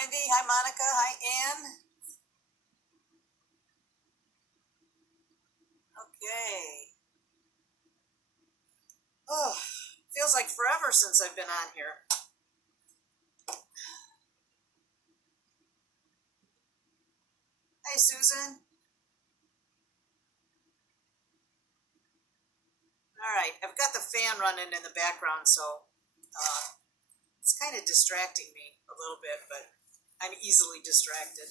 Wendy. Hi, Monica. Hi, Ann. Okay. Oh, feels like forever since I've been on here. Hey, Susan. All right. I've got the fan running in the background, so it's kind of distracting me a little bit, but I'm easily distracted.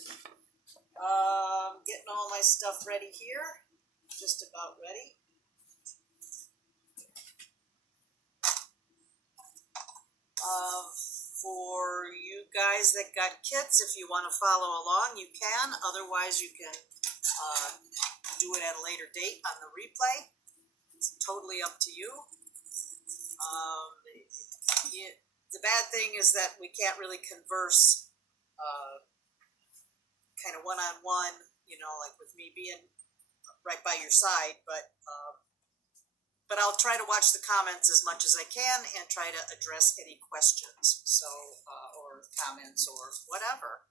Getting all my stuff ready here. Just about ready. Uh, for you guys that got kits, if you want to follow along, you can. Otherwise, you can do it at a later date on the replay. It's totally up to you. Um, the bad thing is that we can't really converse kind of one on one, like with me being right by your side, but I'll try to watch the comments as much as I can and try to address any questions, or comments or whatever.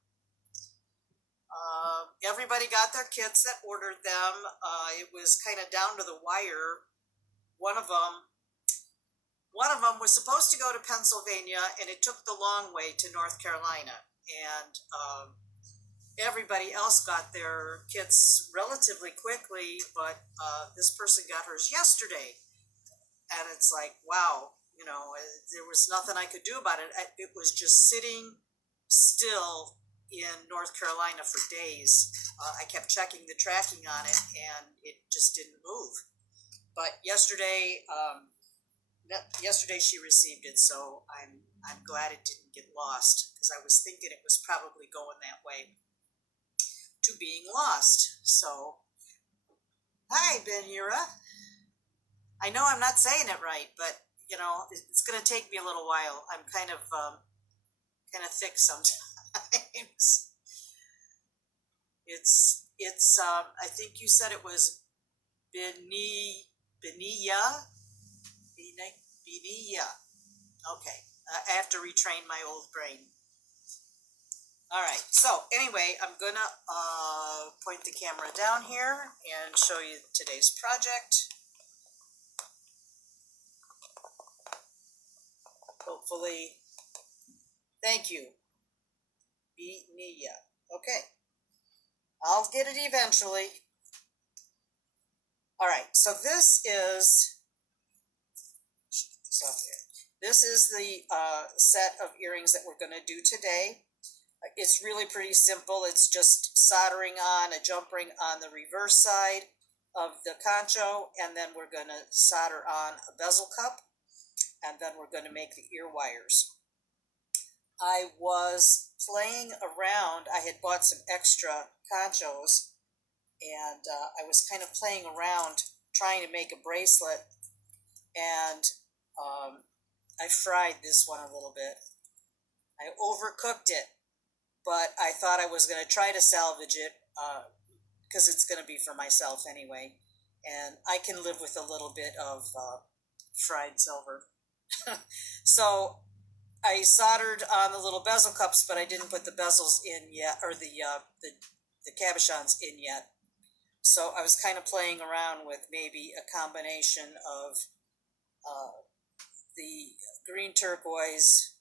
Everybody got their kits that ordered them. It was kind of down to the wire. One of them was supposed to go to Pennsylvania, and it took the long way to North Carolina. And everybody else got their kits relatively quickly, but this person got hers yesterday. And it's like, wow, there was nothing I could do about it. It was just sitting still in North Carolina for days. I kept checking the tracking on it, and it just didn't move. But yesterday she received it, so I'm glad it didn't get lost, because I was thinking it was probably going that way to being lost. So, hi, Ben-Yura. I know I'm not saying it right, but it's going to take me a little while. I'm kind of thick sometimes. It's I think you said it was Benia. Okay, I have to retrain my old brain. All right, so anyway, I'm gonna point the camera down here and show you today's project. Hopefully, thank you, Benia. Okay, I'll get it eventually. All right, so this is the set of earrings that we're going to do today. It's really pretty simple. It's just soldering on a jump ring on the reverse side of the concho, and then we're going to solder on a bezel cup, and then we're going to make the ear wires. I was playing around. I had bought some extra conchos, and I was kind of playing around trying to make a bracelet, and I fried this one a little bit. I overcooked it, but I thought I was going to try to salvage it because it's going to be for myself anyway, and I can live with a little bit of fried silver. So I soldered on the little bezel cups, but I didn't put the bezels in yet, or the cabochons in yet. So I was kind of playing around with maybe a combination of the green turquoise,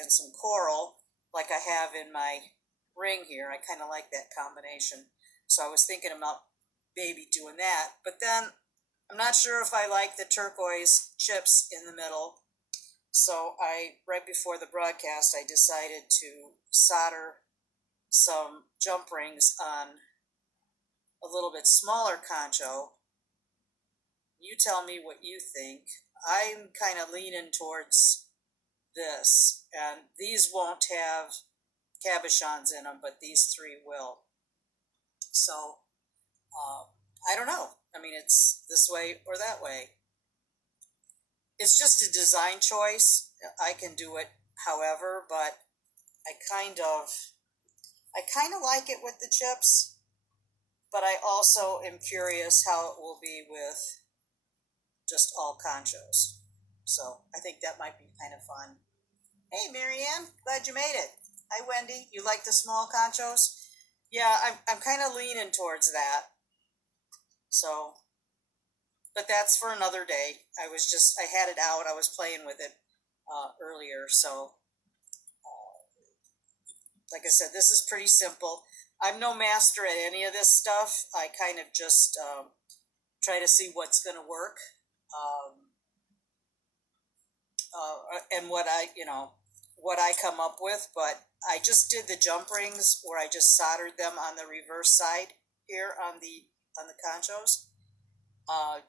and some coral, like I have in my ring here. I kind of like that combination. So I was thinking about maybe doing that. But then I'm not sure if I like the turquoise chips in the middle. So right before the broadcast, I decided to solder some jump rings on a little bit smaller concho. You tell me what you think. I'm kind of leaning towards this, and these won't have cabochons in them, but these three will. So I don't know. I mean, it's this way or that way. It's just a design choice. I can do it however, but I kind of like it with the chips, but I also am curious how it will be with just all conchos. So I think that might be kind of fun. Hey, Marianne, glad you made it. Hi, Wendy. You like the small conchos? Yeah, I'm kind of leaning towards that. So, but that's for another day. I had it out. I was playing with it earlier. So, like I said, this is pretty simple. I'm no master at any of this stuff. I kind of just try to see what's going to work. Um, and what I come up with, but I just did the jump rings where I just soldered them on the reverse side here on the conchos.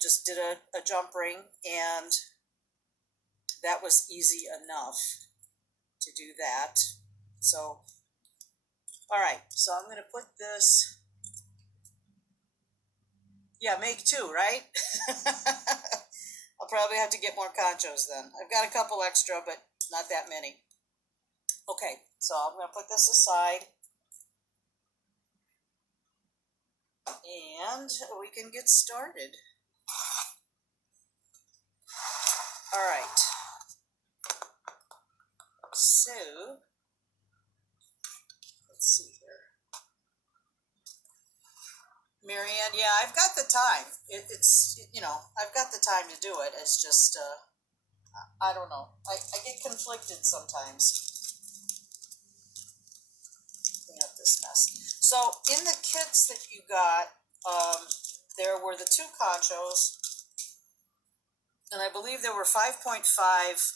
Just did a jump ring, and that was easy enough to do that. So, all right, so I'm gonna put this. Yeah, make two, right? I'll probably have to get more conchos then. I've got a couple extra, but not that many. Okay, so I'm going to put this aside, and we can get started. All right. So, let's see here. Marianne, yeah, I've got the time. I've got the time to do it. It's just, I don't know. I get conflicted sometimes. Clean up this mess. So, in the kits that you got, there were the two conchos, and I believe there were 5.5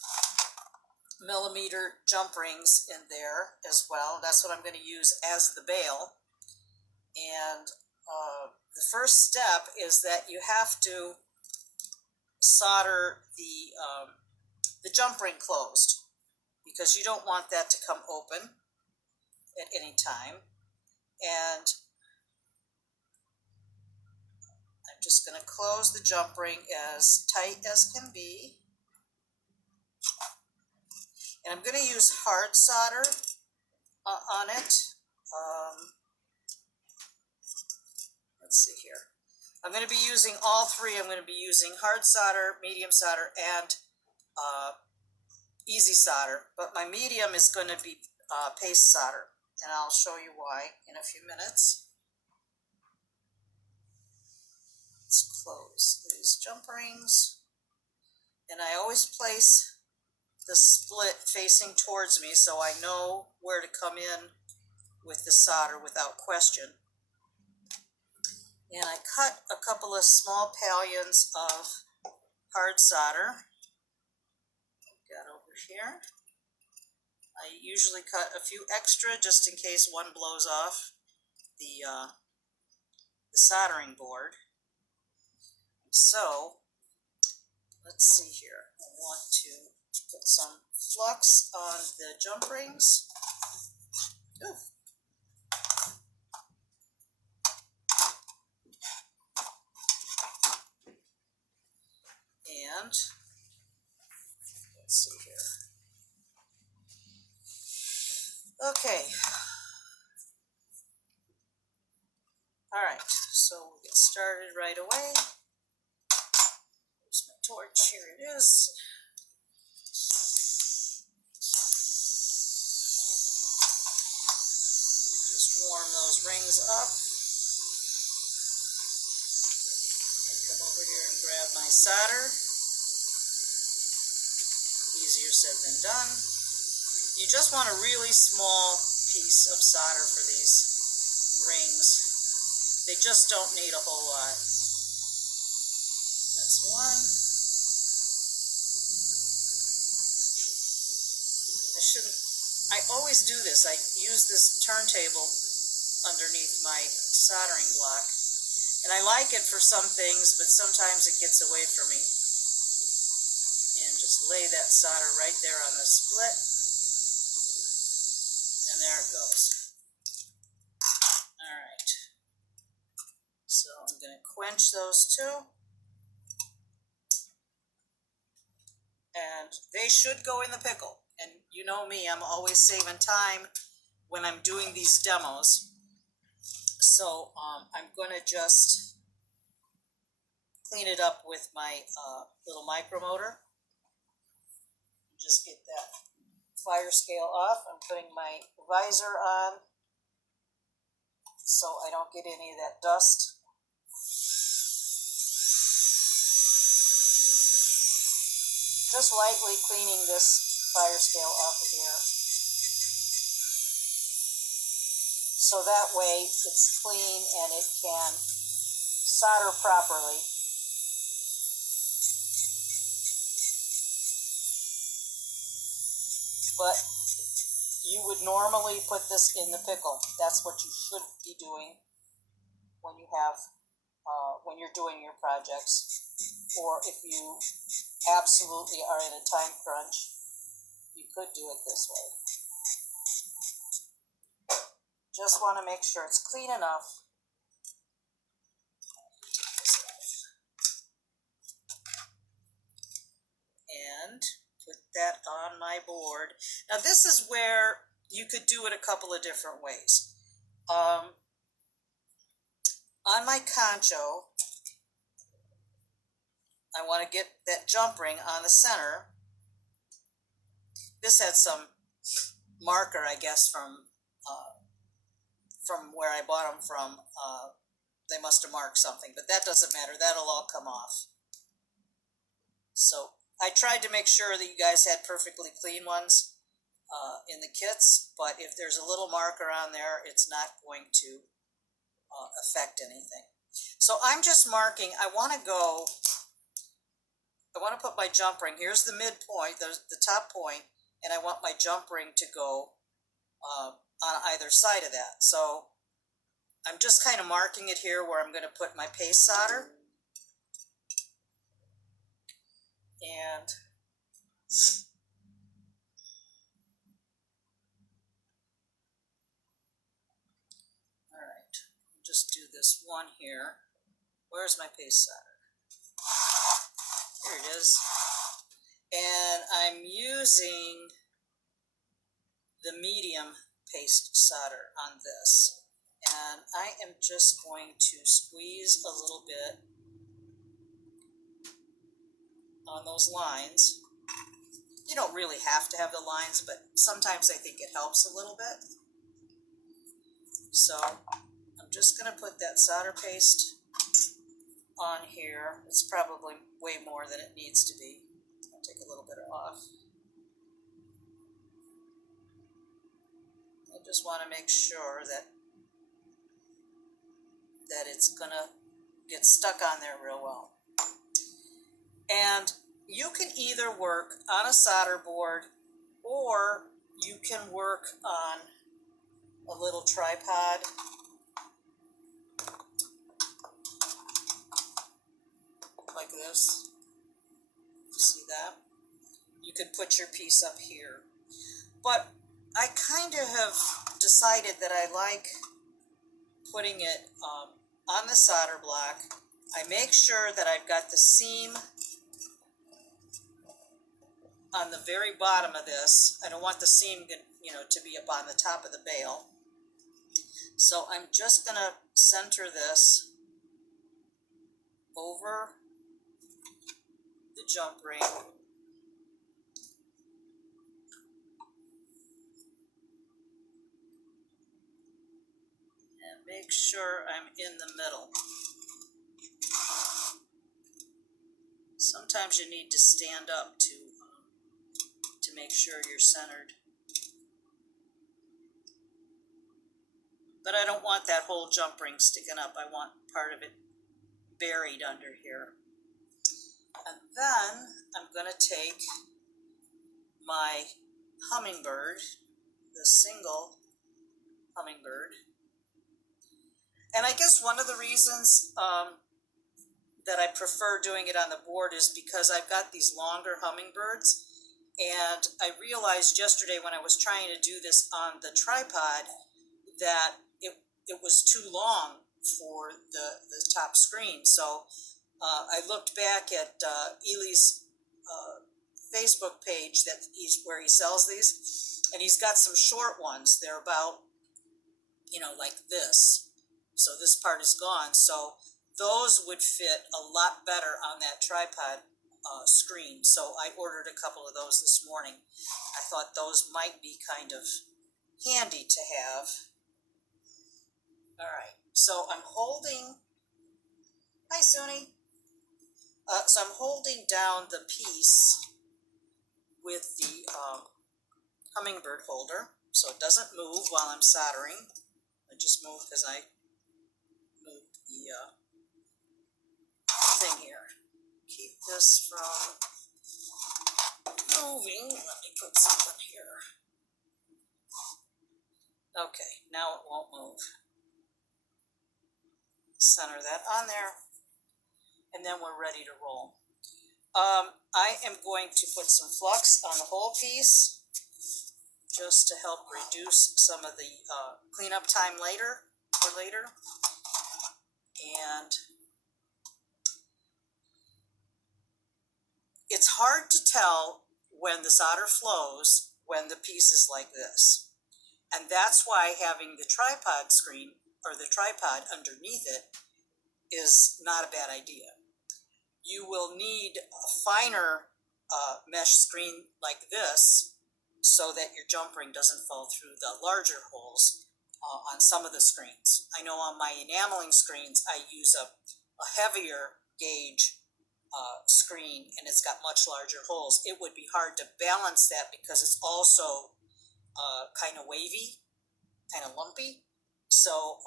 millimeter jump rings in there as well. That's what I'm going to use as the bail. And the first step is that you have to solder the jump ring closed, because you don't want that to come open at any time. And I'm just going to close the jump ring as tight as can be. And I'm going to use hard solder on it. Let's see here. I'm going to be using all three. I'm going to be using hard solder, medium solder, and easy solder. But my medium is going to be paste solder, and I'll show you why in a few minutes. Let's close these jump rings. And I always place the split facing towards me so I know where to come in with the solder without question. And I cut a couple of small pallions of hard solder. Got over here. I usually cut a few extra just in case one blows off the soldering board. So, let's see here. I want to put some flux on the jump rings. Ooh. And let's see here. Okay. All right, so we'll get started right away. There's my torch. Here it is. Just warm those rings up. And come over here and grab my solder. Easier said than done. You just want a really small piece of solder for these rings. They just don't need a whole lot. That's one. I always do this. I use this turntable underneath my soldering block. And I like it for some things, but sometimes it gets away from me. And just lay that solder right there on the split. And there it goes. All right. So I'm going to quench those two. And they should go in the pickle. And you know me, I'm always saving time when I'm doing these demos. So I'm going to just clean it up with my little micromotor. Just get that fire scale off. I'm putting my visor on so I don't get any of that dust. Just lightly cleaning this fire scale off of here. So that way it's clean and it can solder properly. But you would normally put this in the pickle. That's what you should be doing when you have, when you're doing your projects. Or if you absolutely are in a time crunch, you could do it this way. Just want to make sure it's clean enough. And put that on my board. Now this is where you could do it a couple of different ways. On my Concho, I want to get that jump ring on the center. This had some marker, I guess, from where I bought them from. They must have marked something, but that doesn't matter. That'll all come off. So I tried to make sure that you guys had perfectly clean ones in the kits, but if there's a little marker on there, it's not going to affect anything. So I'm just marking. I want to put my jump ring. Here's the midpoint, the top point, and I want my jump ring to go on either side of that. So I'm just kind of marking it here where I'm going to put my paste solder. And all right, just do this one here. Where's my paste solder? Here it is. And I'm using the medium paste solder on this. And I am just going to squeeze a little bit on those lines. You don't really have to have the lines, but sometimes I think it helps a little bit. So I'm just going to put that solder paste on here. It's probably way more than it needs to be. I'll take a little bit off. I just want to make sure that it's going to get stuck on there real well. And you can either work on a solder board or you can work on a little tripod. Like this. You see that? You could put your piece up here. But I kind of have decided that I like putting it on the solder block. I make sure that I've got the seam on the very bottom of this. I don't want the seam, to be up on the top of the bale. So I'm just going to center this over the jump ring. And make sure I'm in the middle. Sometimes you need to stand up to make sure you're centered. But I don't want that whole jump ring sticking up. I want part of it buried under here. And then I'm going to take my hummingbird, the single hummingbird. And I guess one of the reasons that I prefer doing it on the board is because I've got these longer hummingbirds. And I realized yesterday when I was trying to do this on the tripod that it was too long for the top screen. So I looked back at Ely's Facebook page where he sells these, and he's got some short ones. They're about, like this. So this part is gone. So those would fit a lot better on that tripod screen, so I ordered a couple of those this morning. I thought those might be kind of handy to have. All right, so I'm holding, hi Suni. So I'm holding down the piece with the hummingbird holder so it doesn't move while I'm soldering. I just moved because I moved the thing here. Keep this from moving. Let me put something here. Okay, now it won't move. Center that on there, and then we're ready to roll. I am going to put some flux on the whole piece just to help reduce some of the cleanup time later. And it's hard to tell when the solder flows when the piece is like this. And that's why having the tripod screen or the tripod underneath it is not a bad idea. You will need a finer mesh screen like this so that your jump ring doesn't fall through the larger holes on some of the screens. I know on my enameling screens I use a heavier gauge screen and it's got much larger holes. It would be hard to balance that because it's also kind of wavy, kind of lumpy. So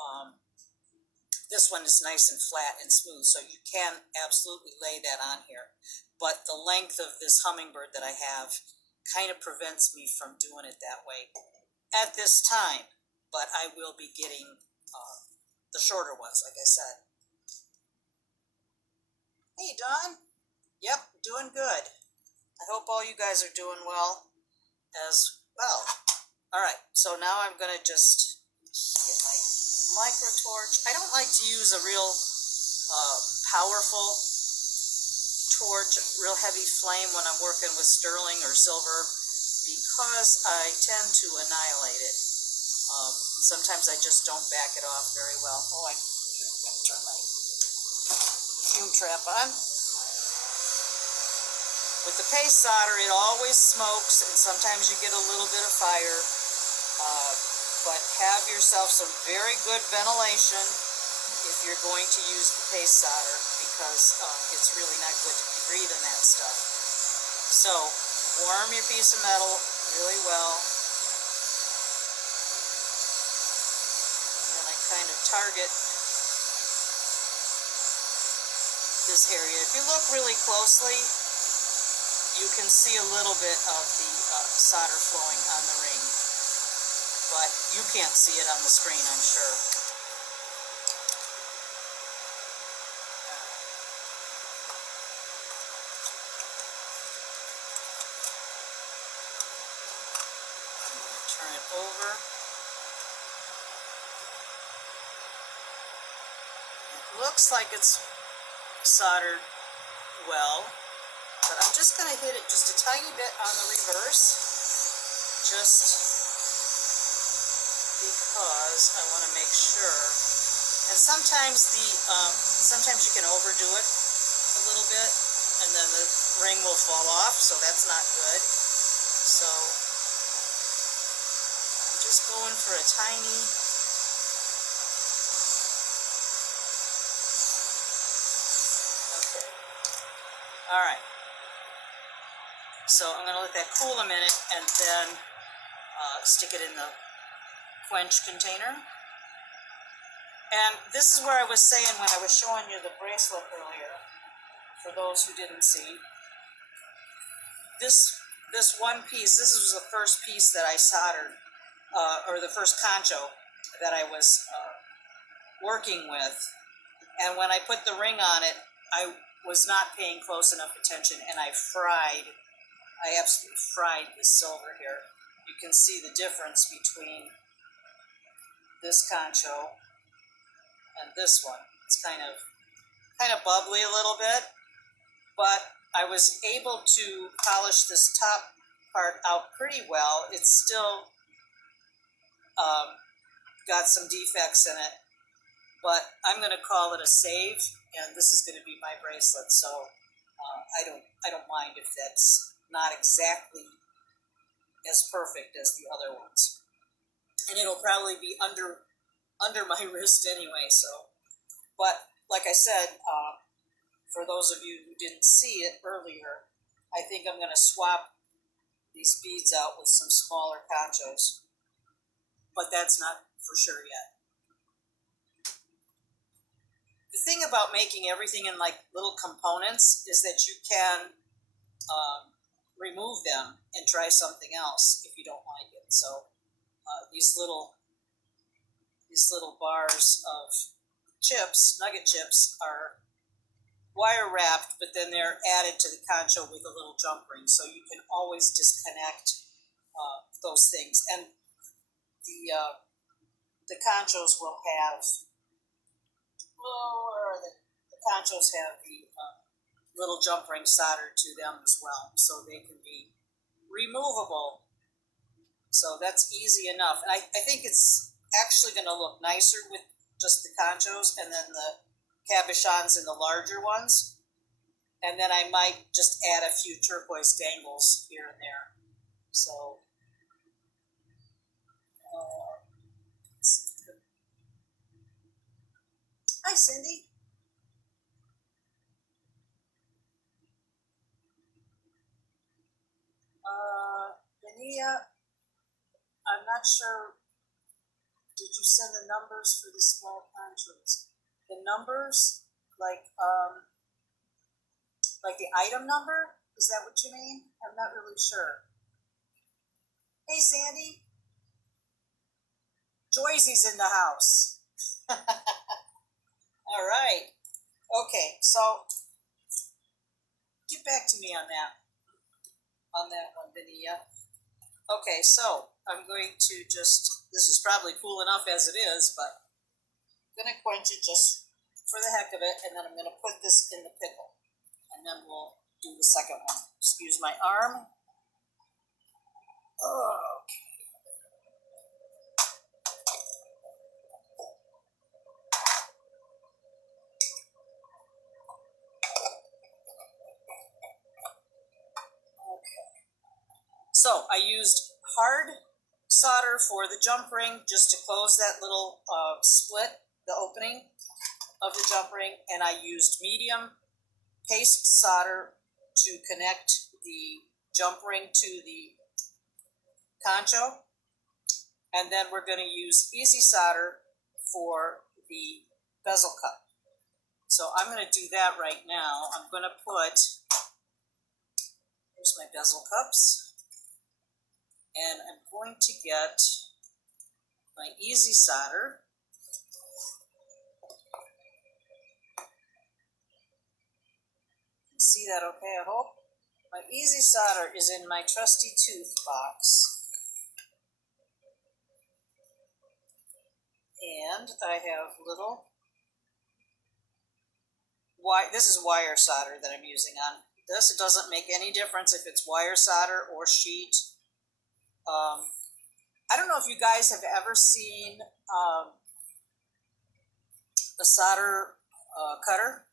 this one is nice and flat and smooth, so you can absolutely lay that on here. But the length of this hummingbird that I have kind of prevents me from doing it that way at this time. But I will be getting the shorter ones, like I said. Hey, Don. Yep, doing good. I hope all you guys are doing well as well. All right, so now I'm going to just get my micro torch. I don't like to use a real powerful torch, real heavy flame when I'm working with sterling or silver because I tend to annihilate it. Sometimes I just don't back it off very well. Oh, I gotta turn my fume trap on. With the paste solder, it always smokes, and sometimes you get a little bit of fire. But have yourself some very good ventilation if you're going to use the paste solder, because it's really not good to be breathing that stuff. So warm your piece of metal really well. And then I kind of target this area. If you look really closely, you can see a little bit of the solder flowing on the ring, but you can't see it on the screen, I'm sure. I'm going to turn it over. It looks like it's soldered well. But I'm just going to hit it just a tiny bit on the reverse, just because I want to make sure. And sometimes sometimes you can overdo it a little bit, and then the ring will fall off, so that's not good. So I'm just going for a tiny. Okay. All right. So I'm going to let that cool a minute and then stick it in the quench container. And this is where I was saying when I was showing you the bracelet earlier, for those who didn't see, this one piece, this was the first piece that I soldered, or the first concho that I was working with. And when I put the ring on it, I was not paying close enough attention, and I absolutely fried this silver here. You can see the difference between this concho and this one. It's kind of bubbly a little bit, but I was able to polish this top part out pretty well. It's still got some defects in it, but I'm going to call it a save, and this is going to be my bracelet. So I don't mind if that's not exactly as perfect as the other ones, and it'll probably be under my wrist anyway. So, but like I said, for those of you who didn't see it earlier, I think I'm going to swap these beads out with some smaller conchos, but that's not for sure yet. The thing about making everything in like little components is that you can remove them and try something else if you don't like it. So these little bars of chips, nugget chips, are wire wrapped, but then they're added to the concho with a little jump ring, so you can always disconnect those things. And the conchos will have, or the conchos have the little jump ring soldered to them as well, so they can be removable. So that's easy enough, and I think it's actually going to look nicer with just the conchos and then the cabochons and the larger ones. And then I might just add a few turquoise dangles here and there. So, hi, Cindy. Vania, I'm not sure. Did you send the numbers for the small conchos? The numbers, like the item number? Is that what you mean? I'm not really sure. Hey, Sandy. Joycey's in the house. All right. Okay, so get back to me on that one, Vania. Okay, so I'm going to this is probably cool enough as it is, but I'm going to quench it just for the heck of it, and then I'm going to put this in the pickle, and then we'll do the second one. Excuse my arm. Oh, okay. So I used hard solder for the jump ring just to close that little split, the opening of the jump ring, and I used medium paste solder to connect the jump ring to the concho, and then we're going to use easy solder for the bezel cup. So I'm going to do that right now. I'm going to put, here's my bezel cups, and I'm going to get my easy solder. See that okay, I hope? My easy solder is in my trusty tooth box. And I have little this is wire solder that I'm using on this. It doesn't make any difference if it's wire solder or sheet. I don't know if you guys have ever seen the solder cutter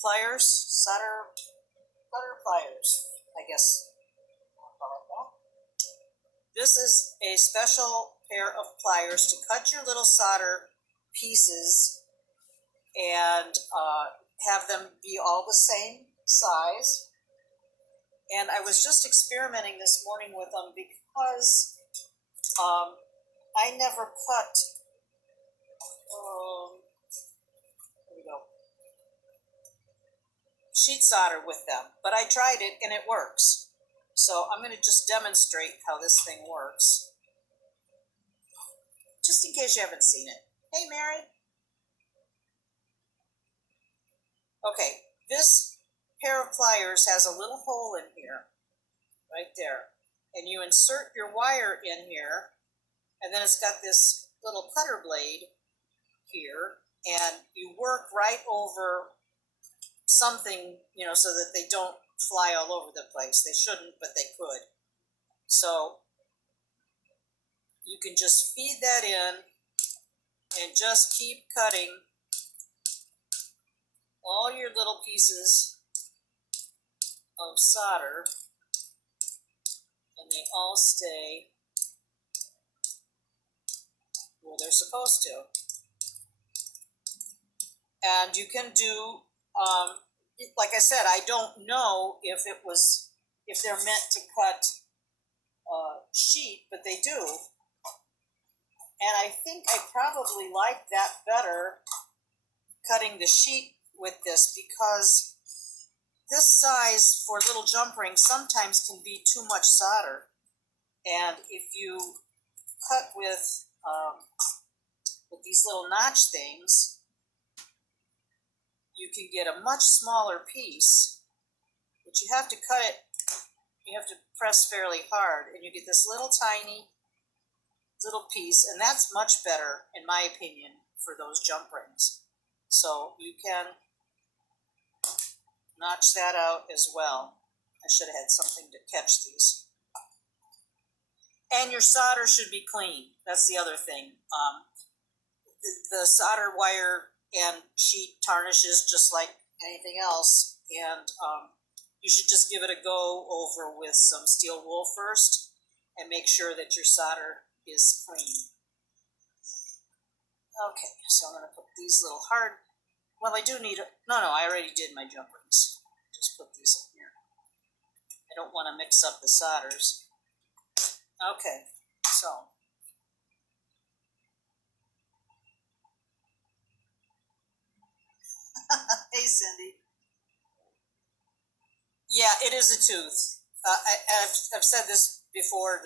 pliers, solder cutter pliers, I guess. This is a special pair of pliers to cut your little solder pieces and have them be all the same size. And I was just experimenting this morning with them because I never cut, here we go, sheet solder with them, but I tried it and it works. So I'm going to just demonstrate how this thing works, just in case you haven't seen it. Hey, Mary. Okay, this pair of pliers has a little hole in here, right there. And you insert your wire in here, and then it's got this little cutter blade here, and you work right over something, so that they don't fly all over the place. They shouldn't, but they could. So you can just feed that in and just keep cutting all your little pieces of solder, and they all stay where they're supposed to. And you can do, like I said, I don't know if they're meant to cut sheet, but they do. And I think I probably like that better, cutting the sheet with this, because this size for little jump rings sometimes can be too much solder. And if you cut with these little notch things, you can get a much smaller piece, but you have to cut it, you have to press fairly hard, and you get this little tiny little piece, and that's much better, in my opinion, for those jump rings. So you can notch that out as well. I should have had something to catch these. And your solder should be clean. That's the other thing. The solder wire and sheet tarnishes just like anything else, and you should just give it a go over with some steel wool first and make sure that your solder is clean. Okay, so I'm going to put these little hard, well, I do need, no, I already did my jump rings. Just put these in here. I don't want to mix up the solders. Okay, so. Hey, Cindy. Yeah, it is a tooth. I've said this before.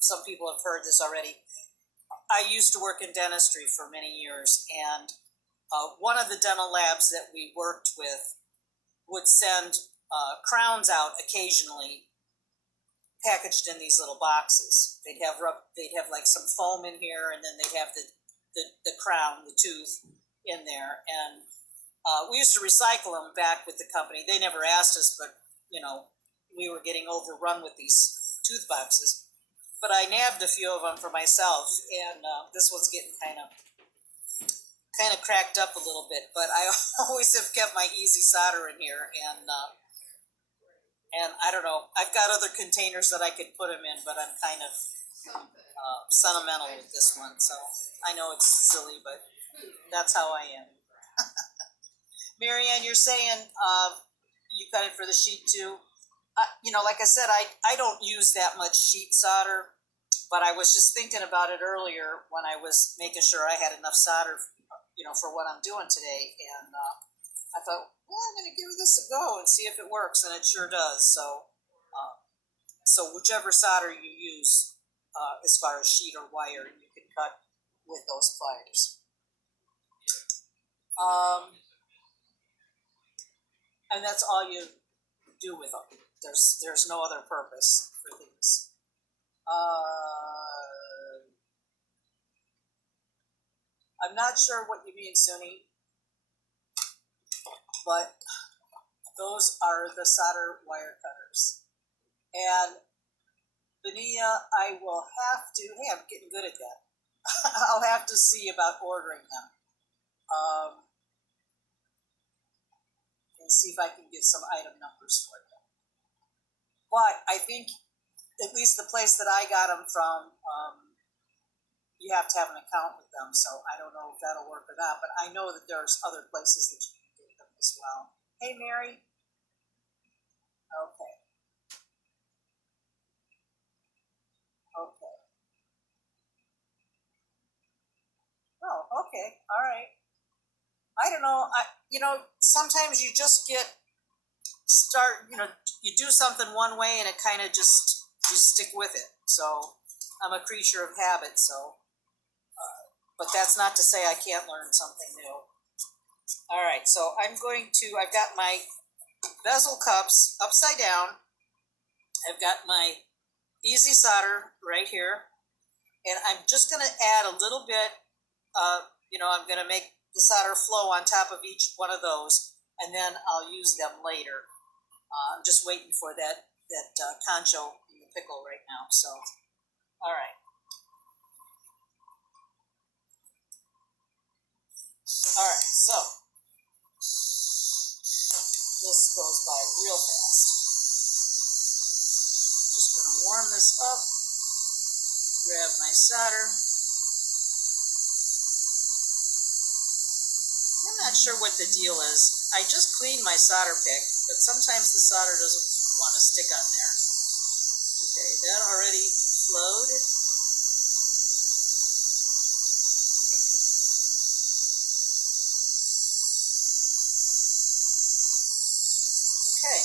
Some people have heard this already. I used to work in dentistry for many years, and one of the dental labs that we worked with would send crowns out occasionally, packaged in these little boxes. They'd have like some foam in here, and then they'd have the crown, the tooth, in there, and we used to recycle them back with the company. They never asked us, but we were getting overrun with these tooth boxes. But I nabbed a few of them for myself, and this one's getting kind of cracked up a little bit. But I always have kept my easy solder in here, and I don't know. I've got other containers that I could put them in, but I'm kind of sentimental with this one. So I know it's silly, but that's how I am. Marianne, you're saying you cut it for the sheet too. Like I said, I don't use that much sheet solder, but I was just thinking about it earlier when I was making sure I had enough solder, for what I'm doing today. And I thought, well, I'm going to give this a go and see if it works, and it sure does. So whichever solder you use, as far as sheet or wire, you can cut with those pliers. And that's all you do with them. There's no other purpose for these. I'm not sure what you mean, Sunny, but those are the solder wire cutters. And Benia, I will have to, hey, I'm getting good at that. I'll have to see about ordering them. And see if I can get some item numbers for them. But I think at least the place that I got them from, you have to have an account with them, so I don't know if that'll work or not, but I know that there's other places that you can get them as well. Hey, Mary. Okay. Oh, okay. All right. I don't know. Sometimes you just you do something one way and it kind of just, you stick with it. So I'm a creature of habit. So, but that's not to say I can't learn something new. All right. So I've got my bezel cups upside down. I've got my easy solder right here. And I'm just going to add a little bit, I'm going to make the solder flow on top of each one of those, and then I'll use them later. I'm just waiting for that concho in the pickle right now. So, all right. All right, so this goes by real fast. warm this up. Grab my solder. I'm not sure what the deal is. I just cleaned my solder pick, but sometimes the solder doesn't want to stick on there. Okay, that already flowed. Okay.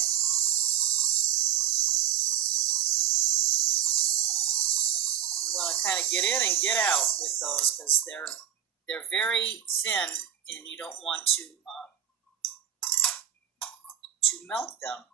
You want to kind of get in and get out with those because they're very thin and you don't want to melt them.